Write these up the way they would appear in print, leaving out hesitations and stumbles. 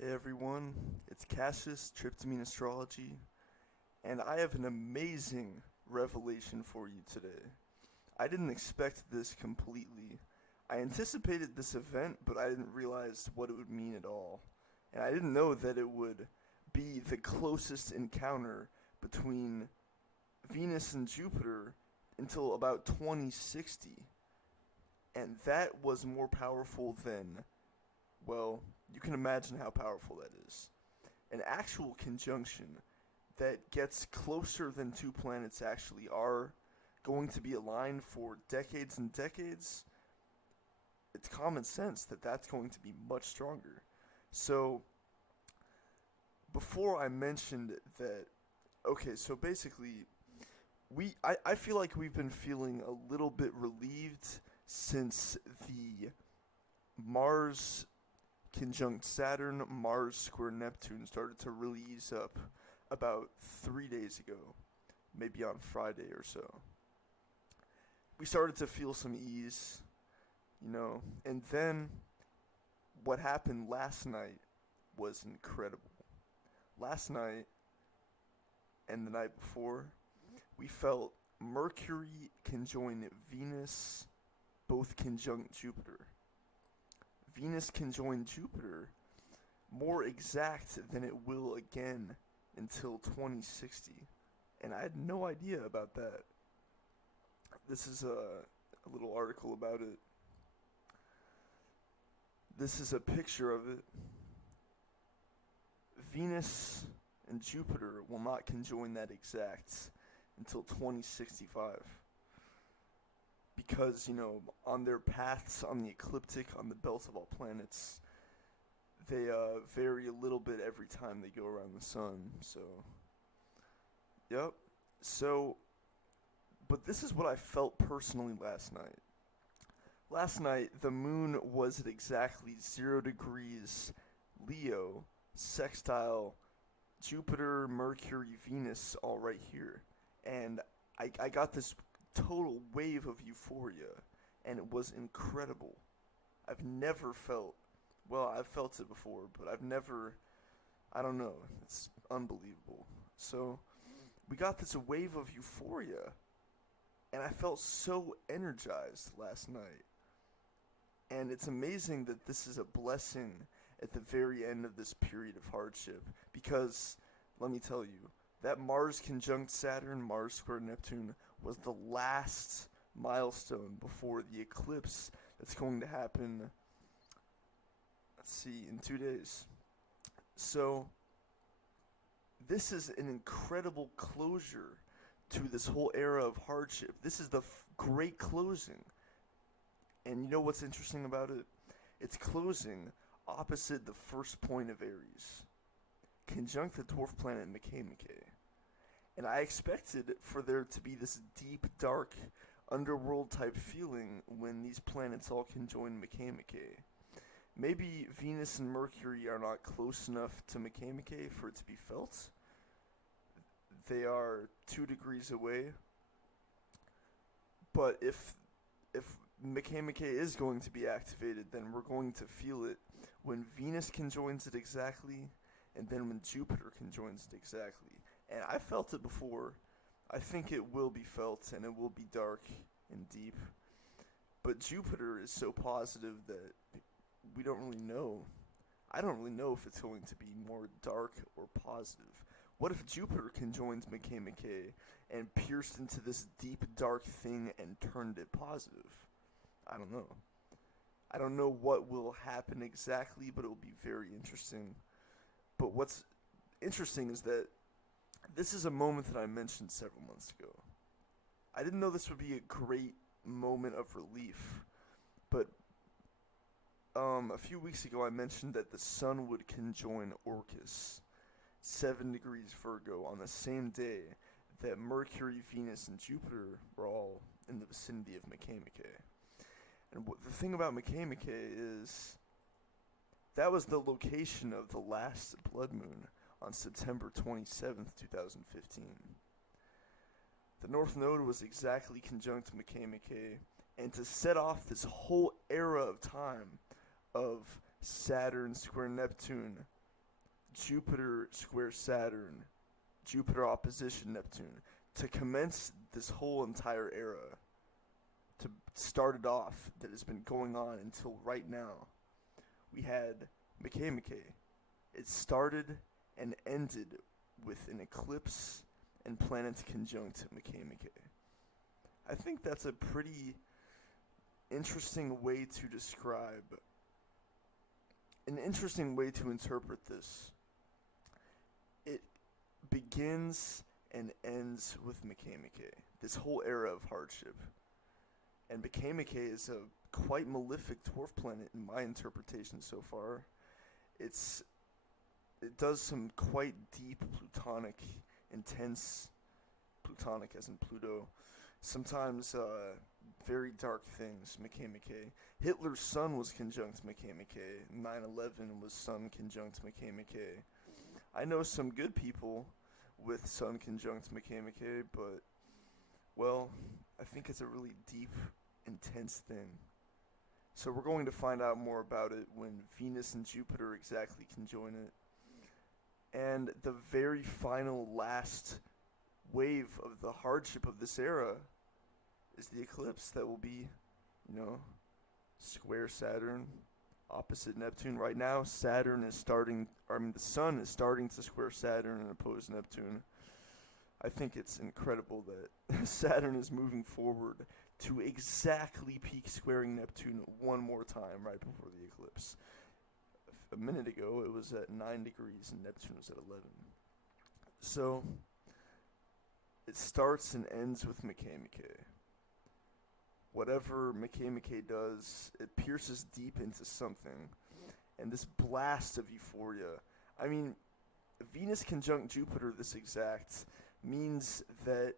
Hey everyone, it's Cassius, Tryptamine Astrology, and I have an amazing revelation for you today. I didn't expect this completely. I anticipated this event, but I didn't realize what it would mean at all. And I didn't know that it would be the closest encounter between Venus and Jupiter until about 2060. And that was more powerful than, well, you can imagine how powerful that is. An actual conjunction that gets closer than two planets actually are going to be aligned for decades and decades, it's common sense that that's going to be much stronger. So, before I mentioned that, okay, so basically, I feel like we've been feeling a little bit relieved since the Mars conjunct Saturn, Mars square Neptune started to really ease up about 3 days ago, maybe on Friday or so. We started to feel some ease, and then what happened last night was incredible. Last night and the night before, we felt Mercury conjoin Venus, both conjunct Jupiter. Venus conjoin Jupiter more exact than it will again until 2060. And I had no idea about that. This is a little article about it. This is a picture of it. Venus and Jupiter will not conjoin that exact until 2065. Because, on their paths on the ecliptic, on the belt of all planets, they vary a little bit every time they go around the sun. So, yep. So, but this is what I felt personally last night. Last night, the moon was at exactly 0 degrees Leo, sextile Jupiter, Mercury, Venus, all right here. And I got this total wave of euphoria, and it was incredible. I've never felt, well, I've felt it before, but I've never, I don't know, it's unbelievable. So, we got this wave of euphoria, and I felt so energized last night. And it's amazing that this is a blessing at the very end of this period of hardship. Because, let me tell you, that Mars conjunct Saturn, Mars square Neptune, was the last milestone before the eclipse that's going to happen, let's see, in 2 days. So, this is an incredible closure to this whole era of hardship. This is the great closing. And you know what's interesting about it? It's closing opposite the first point of Aries, conjunct the dwarf planet Makemake. And I expected for there to be this deep, dark, underworld type feeling when these planets all conjoin Makemake. Maybe Venus and Mercury are not close enough to Makemake for it to be felt. They are 2 degrees away. But if Makemake is going to be activated, then we're going to feel it when Venus conjoins it exactly, and then when Jupiter conjoins it exactly. And I felt it before. I think it will be felt, and it will be dark and deep. But Jupiter is so positive that we don't really know. I don't really know if it's going to be more dark or positive. What if Jupiter conjoins Makemake and pierced into this deep, dark thing and turned it positive? I don't know. I don't know what will happen exactly, but it will be very interesting. But what's interesting is that this is a moment that I mentioned several months ago. I didn't know this would be a great moment of relief, but a few weeks ago I mentioned that the sun would conjoin Orcus, 7 degrees Virgo, on the same day that Mercury, Venus, and Jupiter were all in the vicinity of Makemake. And the thing about Makemake is that was the location of the last blood moon on September 27th, 2015. The North Node was exactly conjunct Makemake, and to set off this whole era of time of Saturn square Neptune, Jupiter square Saturn, Jupiter opposition Neptune, to commence this whole entire era, to start it off, that has been going on until right now. We had Makemake. It started and ended with an eclipse and planets conjunct Makemake. I think that's a pretty interesting way to describe, an interesting way to interpret this. It begins and ends with Makemake, this whole era of hardship. And Makemake is a quite malefic dwarf planet in my interpretation so far. It does some quite deep plutonic, intense, plutonic as in Pluto, sometimes very dark things, Makemake. Hitler's sun was conjunct Makemake. 9/11 was sun conjunct Makemake. I know some good people with sun conjunct Makemake, but, well, I think it's a really deep, intense thing. So we're going to find out more about it when Venus and Jupiter exactly conjoin it. And the very final last wave of the hardship of this era is the eclipse that will be, square Saturn, opposite Neptune. Right now, the sun is starting to square Saturn and oppose Neptune. I think it's incredible that Saturn is moving forward to exactly peak squaring Neptune one more time right before the eclipse. A minute ago, it was at 9 degrees and Neptune was at 11. So, it starts and ends with Makemake. Whatever Makemake does, it pierces deep into something. And this blast of euphoria, I mean, Venus conjunct Jupiter this exact means that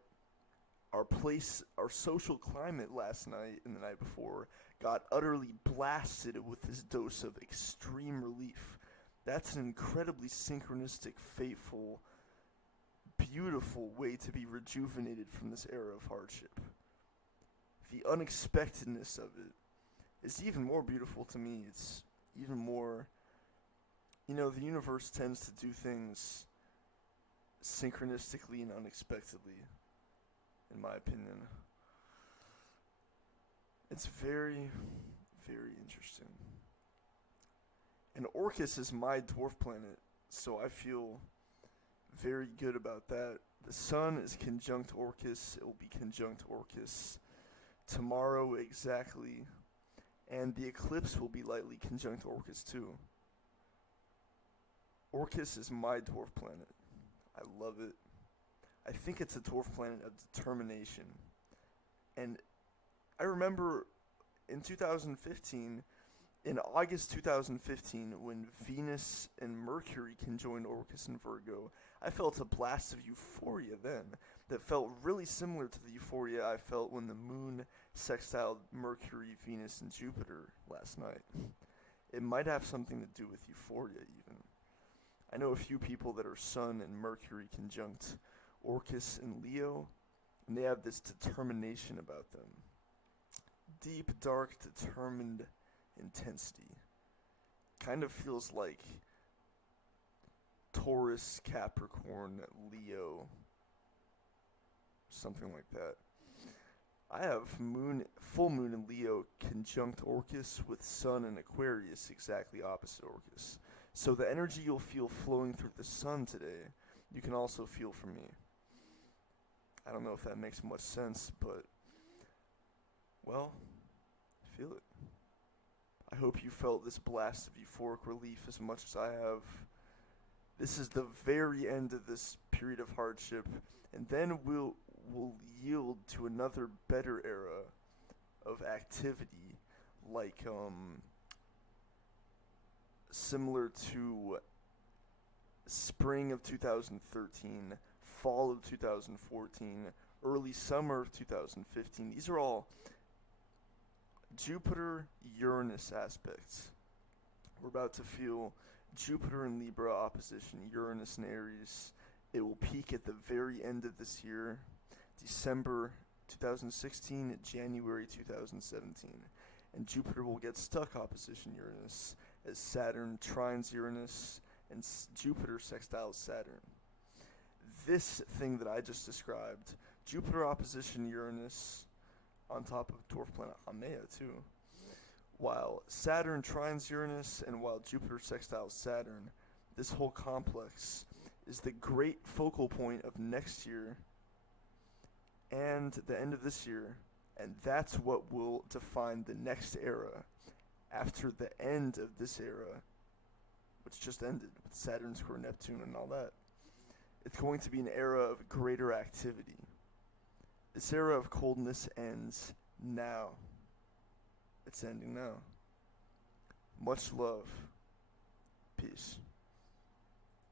our social climate last night and the night before got utterly blasted with this dose of extreme relief. That's an incredibly synchronistic, fateful, beautiful way to be rejuvenated from this era of hardship. The unexpectedness of it is even more beautiful to me. It's even more, the universe tends to do things synchronistically and unexpectedly, in my opinion. It's very, very interesting. And Orcus is my dwarf planet, so I feel very good about that. The sun is conjunct Orcus. It will be conjunct Orcus tomorrow exactly. And the eclipse will be lightly conjunct Orcus too. Orcus is my dwarf planet. I love it. I think it's a dwarf planet of determination. And I remember in 2015, in August 2015, when Venus and Mercury conjoined Orcus and Virgo, I felt a blast of euphoria then that felt really similar to the euphoria I felt when the moon sextiled Mercury, Venus, and Jupiter last night. It might have something to do with euphoria even. I know a few people that are Sun and Mercury conjunct Orcus and Leo, and they have this determination about them. Deep, dark, determined intensity. Kind of feels like Taurus, Capricorn, Leo, something like that. I have full moon in Leo conjunct Orcus with Sun and Aquarius exactly opposite Orcus. So the energy you'll feel flowing through the sun today, you can also feel from me. I don't know if that makes much sense, but, well, feel it. I hope you felt this blast of euphoric relief as much as I have. This is the very end of this period of hardship, and then we'll yield to another better era of activity, like similar to spring of 2013, fall of 2014, early summer of 2015. These are all Jupiter-Uranus aspects. We're about to feel Jupiter in Libra opposition Uranus in Aries. It will peak at the very end of this year, December 2016, January 2017. And Jupiter will get stuck opposition Uranus as Saturn trines Uranus and Jupiter sextiles Saturn. This thing that I just described, Jupiter opposition Uranus on top of dwarf planet Haumea too, while Saturn trines Uranus and while Jupiter sextiles Saturn, this whole complex is the great focal point of next year and the end of this year, and that's what will define the next era after the end of this era, which just ended with Saturn square Neptune and all that. It's going to be an era of greater activity. This era of coldness ends now. It's ending now. Much love. Peace.